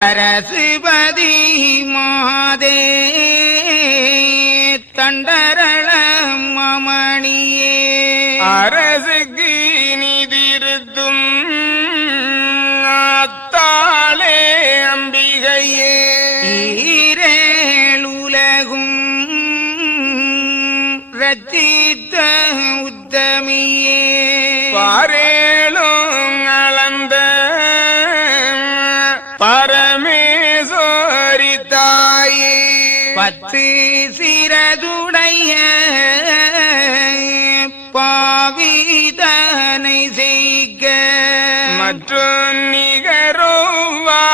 அரசுபதி மாதே தண்டரள மமணியே அரசுக்கு நிதிருத்தும் அத்தாளே அம்பிகையே ஈரேழுலகும் ரச்சித்த உத்தமியே பாரேளும் அளந்த பரமேஸ்வரி தாயே பத்து சிரதுடைய பாவிதனை செய்க மற்றும் நிகரோவா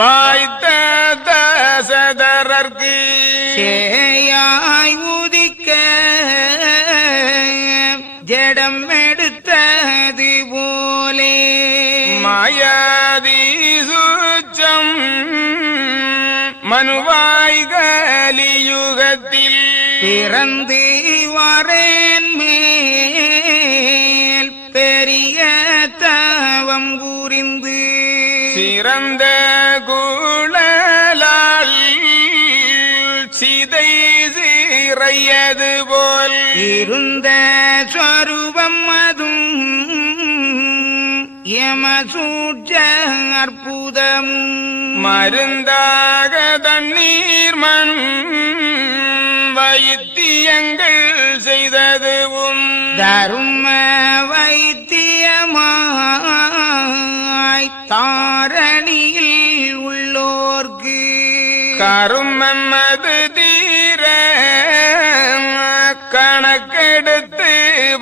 வாய்த்த தசதரர்க்கு சேயாய் உதிக்க ஜடம் எடுத்தது போலே மாயாதி சுச்சம் மனுவாய் கலியுகத்தில் பிறந்து வரேன் மேல் பெரிய தவம் புரிந்து சிறந்த குழலால் சிதை சிறையது போல் இருந்த ஸ்வரூபம் அதும் யமசூட்ச அற்புதமும் மருந்தாக தண்ணீர் மண் வைத்தியங்கள் செய்ததுவும் தரும வைத்தியமாய் தாரணியில் உள்ளோர்க்கு கருமது தீர கணக்கெடுத்து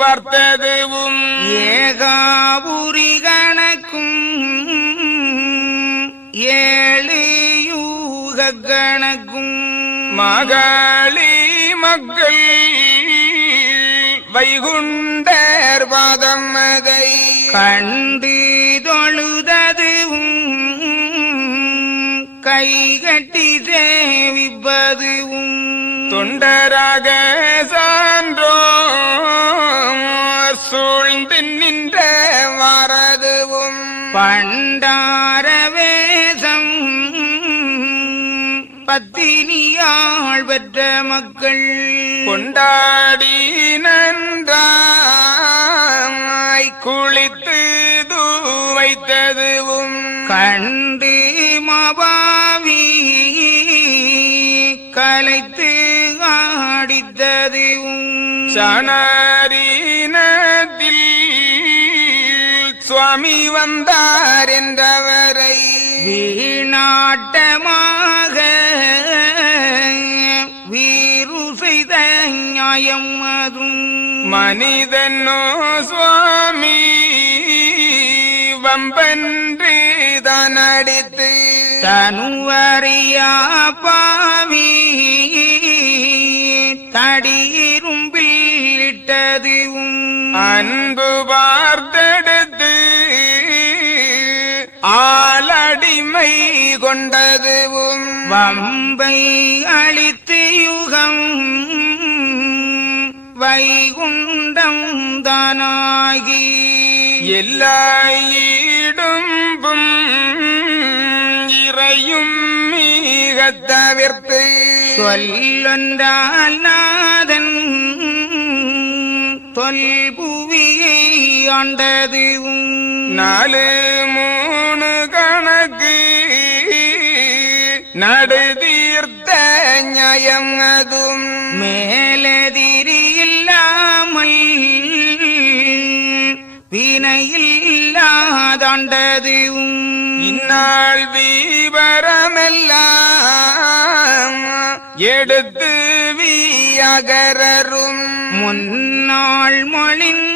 பார்த்ததுவும் ஏகாபுரி கணக்கும் ஏழு யூக கணக்கும் மகாளி மக்கள் வைகுண்டர் பாதம் அதை கண்டு தொழுததுவும் கைகட்டி சேவிப்பதுவும் தொண்டராக சான்றோ சூழ்ந்து நின்ற வரதுவும் பண்டார வேஷம் பத்தினியாள் பெற்ற மக்கள் கொண்டாடி நன்றாய் குளித்து வைத்ததுவும் கண்டு மபாவி கலைத்து ஆடித்ததுவும் சனரீனத்தில் சுவாமி வந்தார் என்றவரை வீணாட்டமாக வீரு செய்த நியாயம் அதும் மனிதனோ சுவாமி வம்பன்று தான் அடித்து தனுவறியா பாவி தடியிரும்பில் இட்டதுவும் அன்பு பார்த்தெடுத்து ஆளடிமை கொண்டதுவும் வம்பை அழித்து யுகம் வைகுண்டம் தானாகி எல்லா ஈடும்பும் இறையும் மிக தவிர்த்து சொல்லொன்றால் நாதன் தொல்புவியை ஆண்டதுவும் 4 3 கணக்கு நடுதீர்த்த நியாயம் அதும் மேலதிரி இல்லாமல் வினையில்லாதாண்டதுவும் இந்நாள் வீபரமெல்லாம் எடுத்து வீயகரரும் முன்னாள் மொழின்